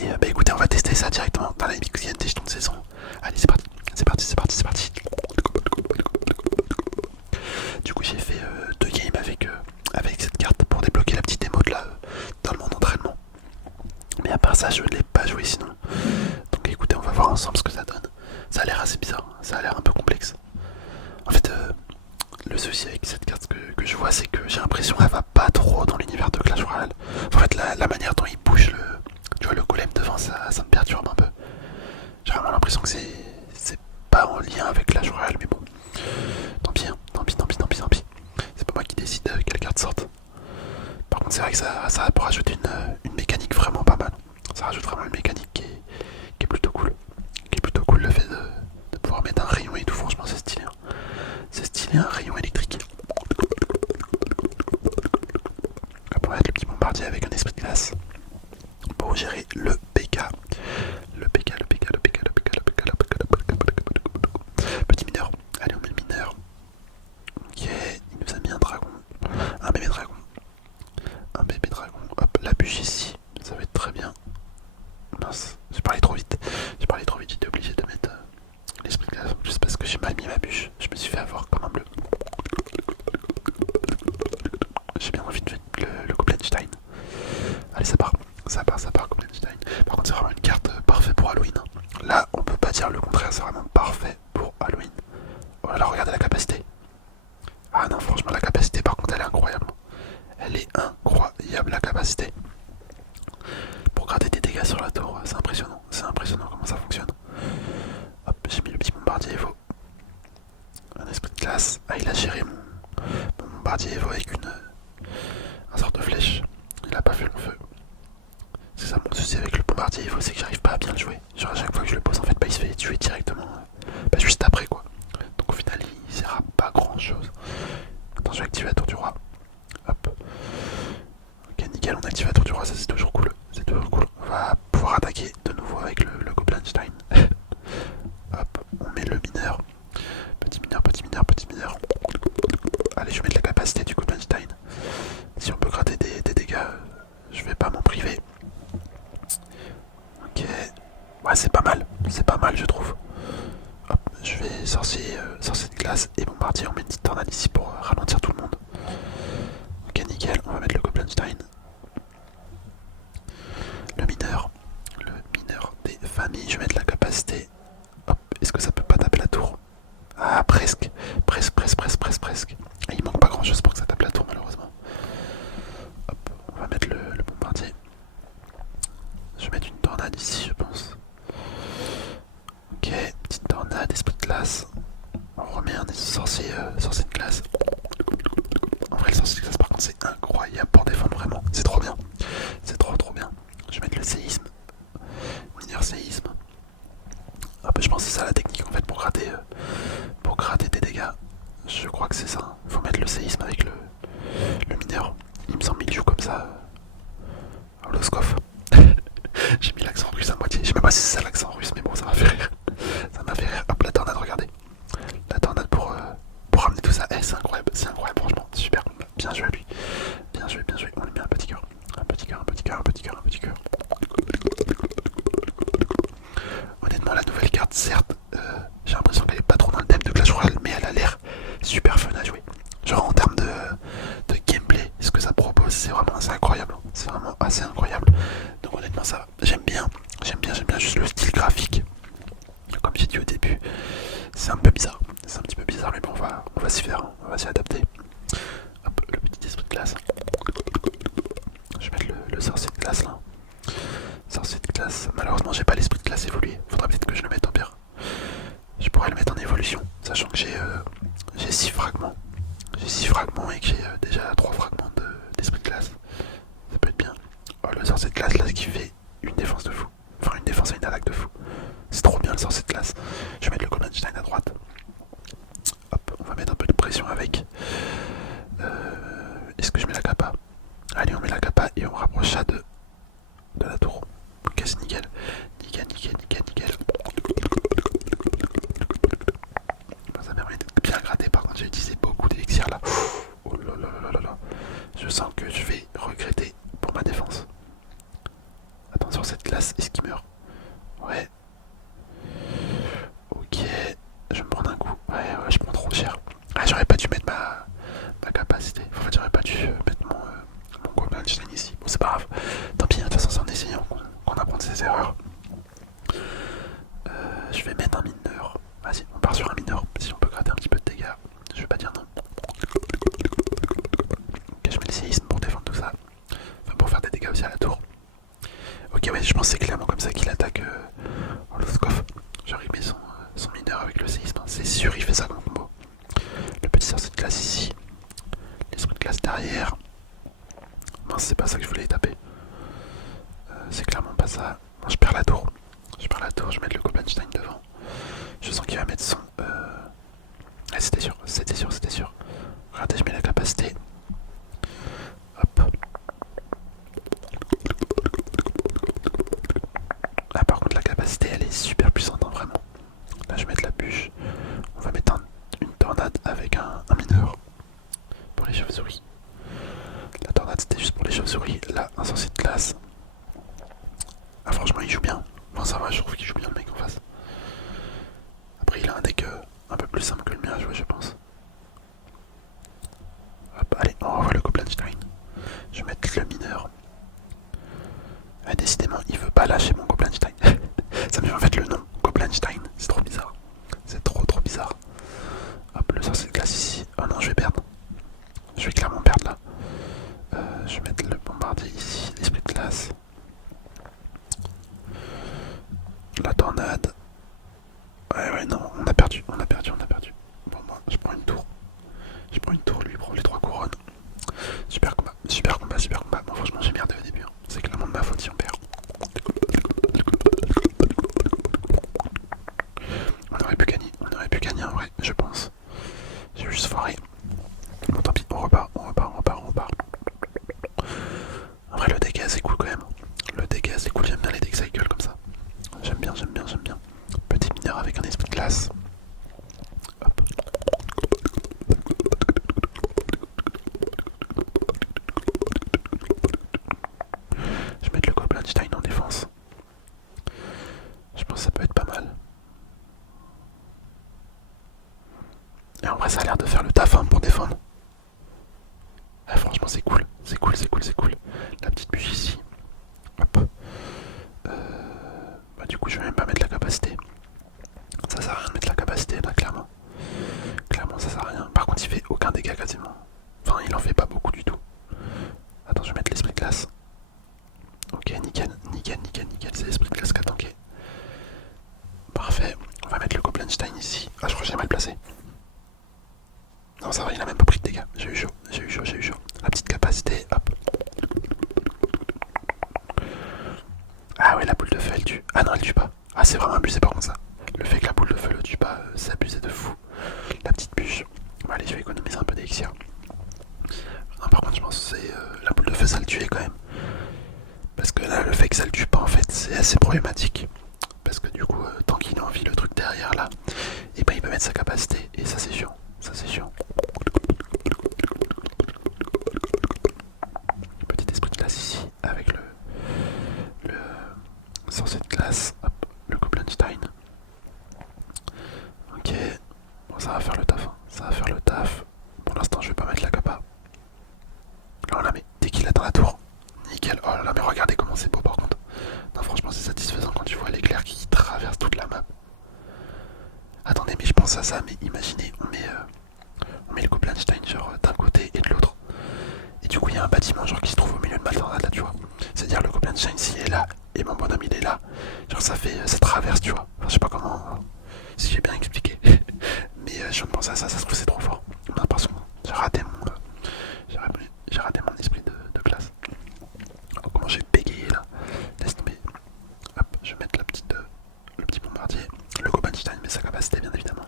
Et bah écoutez, on va tester ça directement dans la Epic des jetons de saison. Allez, c'est parti, c'est parti, c'est parti, c'est parti. Du coup, j'ai fait 2 games avec cette carte pour débloquer la petite émote là dans le monde d'entraînement. Mais à part ça, je ne l'ai pas joué sinon. Donc écoutez, on va voir ensemble ce que ça donne. Ça a l'air assez bizarre, hein. Ça a l'air un peu complexe. En fait, le souci avec cette carte que je vois, c'est que j'ai l'impression qu'elle va pas trop dans l'univers de Clash Royale. En fait, la manière dont il bouge tu vois, le golem devant, ça me perturbe un peu. J'ai vraiment l'impression que c'est pas en lien avec Clash Royale, mais bon. Tant pis, hein. Tant pis, tant pis, tant pis, tant pis. C'est pas moi qui décide quelle carte sorte. Par contre, c'est vrai que ça peut rajouter une mécanique vraiment pas mal. Ça rajoute vraiment une mécanique qui est plutôt cool. Qui est plutôt cool, le fait de pouvoir mettre un rayon et tout. Franchement, c'est stylé, hein. C'est stylé, un rayon électrique. Hop, on va mettre le petit bombardier avec un esprit de glace pour gérer le PK. Le PK, le PK, le PK, le PK, le PK, le PK, le PK, le PK. Petit mineur. Allez, on met le mineur. Ok, il nous a mis un dragon. Un bébé dragon. Un bébé dragon. Hop, la bûche ici. Ça va être très bien. Mince, j'ai parlé trop vite. J'ai parlé trop vite, j'étais obligé de mettre l'esprit de glace. Juste parce que j'ai mal mis ma bûche. Je me suis fait avoir comme un bleu. J'ai bien envie de mettre le Goblinstein. Allez, ça part. Ça part, ça part, Goblinstein. Par contre, c'est vraiment une carte parfaite pour Halloween. Là, on peut pas dire le contraire, c'est vraiment parfait pour Halloween. Oh là là, regardez la capacité. Ah non, franchement, la capacité, par contre, elle est incroyable. Elle est incroyable, la capacité. Pour gratter des dégâts sur la tour, c'est impressionnant. C'est impressionnant comment ça fonctionne. Hop, j'ai mis le petit bombardier Evo. Un esprit de glace. Ah, il a géré mon bombardier Evo avec un sort de flèche. Il a pas fait long feu. C'est ça mon souci avec le bombardier Evo, c'est que j'arrive pas à bien le jouer. Genre à chaque fois que je le pose, en fait, bah, il se fait tuer directement. Juste après quoi. Donc au final, il sert à pas grand chose. Attends, je vais activer la tour du roi. Hop. Ok, nickel, on active la tour du roi, ça c'est toujours cool. C'est toujours cool. On va pouvoir attaquer de nouveau avec le Goblinstein. Hop, on met le mineur. Petit mineur, petit mineur, petit mineur. Allez, je vais mettre la capacité du Goblinstein. Si on peut gratter des dégâts, je vais pas m'en priver. Ok. Ouais, c'est pas mal, je trouve. Hop, je vais sorcier de glace et bombardier. On met une petite tornade ici pour ralentir tout le monde. Ok, nickel, on va mettre le Goblinstein. Le mineur des familles. Je vais mettre la capacité. Hop, est-ce que ça peut pas taper la tour? Ah, presque. Presque, presque, presque, presque, presque. Et il manque pas grand chose pour que ça tape la tour, malheureusement. Hop, on va mettre le bombardier. Je vais mettre une tornade ici, je pense. Ok, petite tornade, esprit de glace. On remet un sorcier de glace. En vrai, le sorcier de glace, par contre, c'est incroyable pour défendre vraiment. C'est trop bien. C'est trop bien. Je vais mettre le séisme. Mineur séisme. Hop, je pense que c'est ça la technique en fait pour gratter des dégâts. Je crois que c'est ça. Il faut mettre le séisme avec le mineur. Il me semble qu'il joue comme ça. Holoskov. J'ai mis l'accent russe à moitié. Je sais même pas si c'est ça l'accent russe, mais bon, ça m'a fait rire. Ça m'a fait rire. Hop, la tornade, regardez. La tornade pour ramener tout ça. C'est incroyable, franchement. Super. Bien joué à lui. Bien joué, bien joué. On lui met un petit cœur. Un petit cœur, un petit cœur, un petit cœur, un petit cœur. Honnêtement, la nouvelle carte, certes, j'ai l'impression qu'elle est pas trop dans le thème de Clash Royale, mais elle a l'air super fun à jouer. Genre en termes de gameplay, ce que ça propose, c'est vraiment assez incroyable. C'est vraiment assez incroyable. Donc honnêtement, ça, j'aime bien juste le style graphique. Comme j'ai dit au début, c'est un peu bizarre. C'est un petit peu bizarre, mais bon, on va s'y faire, hein. On va s'y adapter. Hop, le petit esprit de glace. Je vais mettre le sorcier de glace là. Sorcier de glace. Malheureusement, j'ai pas l'esprit de glace évolué. Faudrait peut-être que je le mette en pire. Je pourrais le mettre en évolution, sachant que j'ai 6 fragments. J'ai 6 fragments et que j'ai déjà 3 fragments d'esprit de glace. Ça peut être bien. Oh, le sorcier de glace là qui fait une défense de fou. Enfin, une défense et une attaque de fou. C'est trop bien le sorcier de glace. Je vais mettre le Goblinstein à droite. Hop, on va mettre un peu de pression avec. Est-ce que je mets la capa? Allez, on met la capa et on rapproche ça de la tour. Ok, c'est nickel. Nickel, nickel, nickel, nickel. Ça permet de bien gratter. Par contre, j'ai utilisé beaucoup d'élixir là. Oh là là là là là. Je sens que je vais regretter pour ma défense. Attention, cette glace. Est-ce qu'il meurt? Ouais. Ok. Je vais me prendre un coup. Ouais, je prends trop cher. Ah, j'aurais pas dû mettre ma capacité. En fait, j'aurais pas dû mettre mon Goblin Einstein ici. Bon, c'est pas grave. Tant pis, de toute façon, c'est en essayant qu'on apprend de ses erreurs. Je vais mettre un mineur. Vas-y, on part sur un mineur. Si on peut gratter un petit peu de dégâts, je vais pas dire non. Ok, je mets le séisme pour défendre tout ça. Enfin, pour faire des dégâts aussi à la tour. Ok, ouais, je pense que c'est clairement comme ça qu'il attaque Oloskov. Genre, il met son mineur avec le séisme. C'est sûr, il fait ça comme combo. Le petit sorcier de glace ici. L'esprit de glace derrière. Mince, c'est pas ça que je voulais taper. C'est clairement pas ça. Bon, je perds la tour. Je vais mettre le Goblin-Stein devant. Je sens qu'il va mettre son... Ah, c'était sûr. Regardez, je mets la capacité. Hop. Là, par contre, la capacité, elle est super puissante, hein, vraiment. Là, je vais mettre la bûche. On va mettre une tornade avec un mineur. Pour les chauves-souris. La tornade, c'était juste pour les chauves-souris. Là, un sorcier de glace. Ah, franchement, il joue bien. Enfin, ça va, je trouve qu'il joue bien, le mec en face. Après, il a un deck un peu plus simple que le mien à jouer, je pense. Hop, allez, on revoit le Goblin-Stein. Je vais mettre le mineur. Ah, décidément, il veut pas lâcher mon Goblin-Stein. Ça me fait en fait le nom, Goblin-Stein. C'est trop bizarre. C'est trop bizarre. Hop, le sorcier de glace ici. Oh non, je vais perdre. Je vais clairement perdre là. Je vais mettre le bombardier ici, l'esprit de glace. La tornade. Ouais, non, on a perdu. Bon, moi, je prends une tour. Lui, il prend les 3 couronnes. Super combat. Bon, franchement, j'ai merdé au début. Hein. C'est clairement de ma faute si on perd. On aurait pu gagner en vrai, je pense. J'ai juste foiré. Bon, tant pis, on repart. En vrai, le dégât, c'est cool quand même. J'aime bien les decks cycle comme ça. J'aime bien. Petit mineur avec un esprit de glace. Hop. Je vais mettre le Goblin-Stein en défense. Je pense que ça peut être pas mal. Et en vrai, ça a l'air de faire le taf hein, pour défendre. Franchement, c'est cool. La petite bûche ici. Hop. Bah, du coup, je vais même pas mettre la capacité. Ça sert à rien de mettre la capacité là, clairement. Clairement, ça sert à rien. Par contre, il fait aucun dégât quasiment. Enfin, il en fait pas beaucoup du tout. Attends, je vais mettre l'esprit de glace. Ok, nickel. C'est l'esprit de glace qui a tanké. Parfait. On va mettre le Goblin-Stein ici. Ah, je crois que j'ai mal placé. Non, ça va, il a même pas pris de dégâts. J'ai eu chaud. La petite capacité, hop. Ah ouais, la boule de feu, elle tue. Ah non, elle tue pas. Ah, c'est vraiment abusé par contre ça. Le fait que la boule de feu le tue pas, c'est abusé de fou. La petite bûche. Bon, allez, je vais économiser un peu d'élixir. Non, par contre, je pense que c'est la boule de feu, ça le tuait quand même. Parce que là, le fait que ça le tue pas, en fait, c'est assez problématique. Parce que du coup, tant qu'il envie le truc derrière là, et ben il peut mettre sa capacité. Et ça, c'est chiant. Petit esprit de glace ici, avec le sorcier de glace. Hop, le Goblin-Stein. Ok. Bon, ça va faire le taf. Pour l'instant, je vais pas mettre la capa. Là, on la met. Dès qu'il atteint la tour. Nickel. Oh là là, mais regardez comment c'est beau par contre. Non, franchement, c'est satisfaisant quand tu vois l'éclair qui traverse toute la map. Attendez, mais je pense à ça, mais imaginez, on met le Goblin-Stein genre d'un côté et de l'autre. Et du coup, il y a un bâtiment genre qui se trouve au milieu de ma tornade là, tu vois. C'est-à-dire le Goblin-Stein s'il est là et mon bonhomme il est là. Genre ça traverse, tu vois. Enfin, je sais pas comment, si j'ai bien expliqué. Mais je viens de penser à ça, ça se trouve c'est trop fort. Non, parce que j'ai raté mon esprit de classe. Oh, comment j'ai bégayé là. Laisse tomber. Hop, je vais mettre le petit bombardier. Le Goblin-Stein met sa capacité bien évidemment.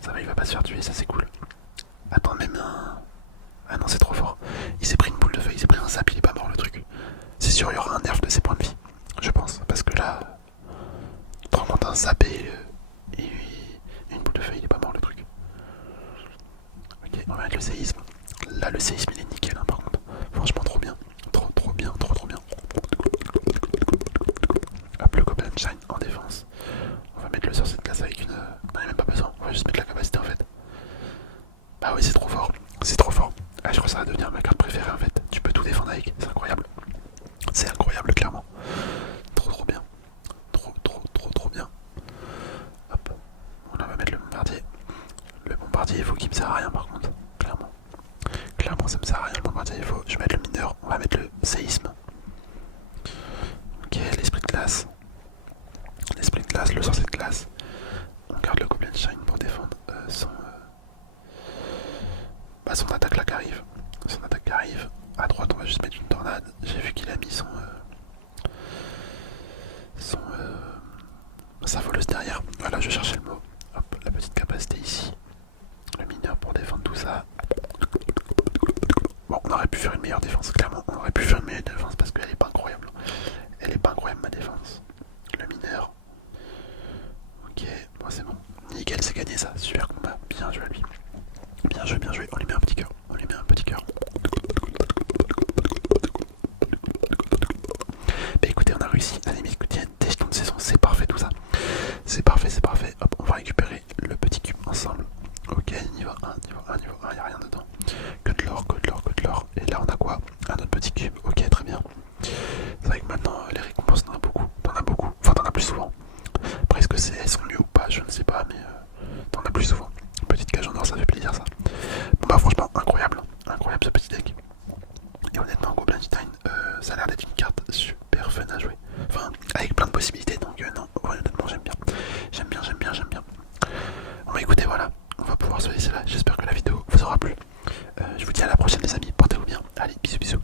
Ça va, il va pas se faire tuer, ça c'est cool. Attends, même un... Ah non, c'est trop fort. Il s'est pris une boule de feu, il s'est pris un zap, il est pas mort le truc. C'est sûr, il y aura un nerf de ses points de vie. Je pense, parce que là... Tu te rends compte, un zap et une boule de feu, il est pas mort le truc. Ok, on va mettre le séisme. Là, le séisme, il est nickel, hein, par contre. Franchement, trop bien. Trop bien. Bah, son attaque là qui arrive. Son attaque qui arrive. À droite, on va juste mettre une tornade. J'ai vu qu'il a mis sa voleuse derrière. Voilà, je cherchais le mot. Hop, la petite capacité ici. Le mineur pour défendre tout ça. Bon, on aurait pu faire une meilleure défense, clairement. On aurait pu faire une meilleure défense parce qu'elle est pas incroyable. Elle est pas incroyable, ma défense. Le mineur. Ok, bon, c'est bon. Nickel, c'est gagné ça. Super combat. Bien joué à lui. Bien joué, bien joué. On lui met un petit cœur. On lui met un petit cœur. Bah écoutez, on a réussi à limite des jetons de saison. C'est parfait tout ça. C'est parfait, c'est parfait. Hop, on va récupérer le petit cube ensemble. Ok, niveau 1, niveau 1, niveau 1, il n'y a rien dedans. Que de l'or, que de l'or, que de l'or. Et là, on a quoi? Un autre petit cube. Ok, très bien. C'est vrai que maintenant, les récompenses, t'en as beaucoup. T'en as beaucoup. Enfin, t'en as plus souvent. Après, est-ce que elles sont mieux ou pas? Je ne sais pas, mais t'en as plus souvent. Petite cage en or, ça fait plaisir ça. Bon, bah, franchement, incroyable. Incroyable ce petit deck. Et honnêtement, Goblinstein, ça a l'air d'être une carte super fun à jouer. Enfin, avec plein de possibilités, donc non, honnêtement, j'aime bien. J'aime bien, j'aime bien, j'aime bien. Bon, bah écoutez, voilà, on va pouvoir se laisser là. J'espère que la vidéo vous aura plu. Je vous dis à la prochaine, les amis. Portez-vous bien. Allez, bisous, bisous.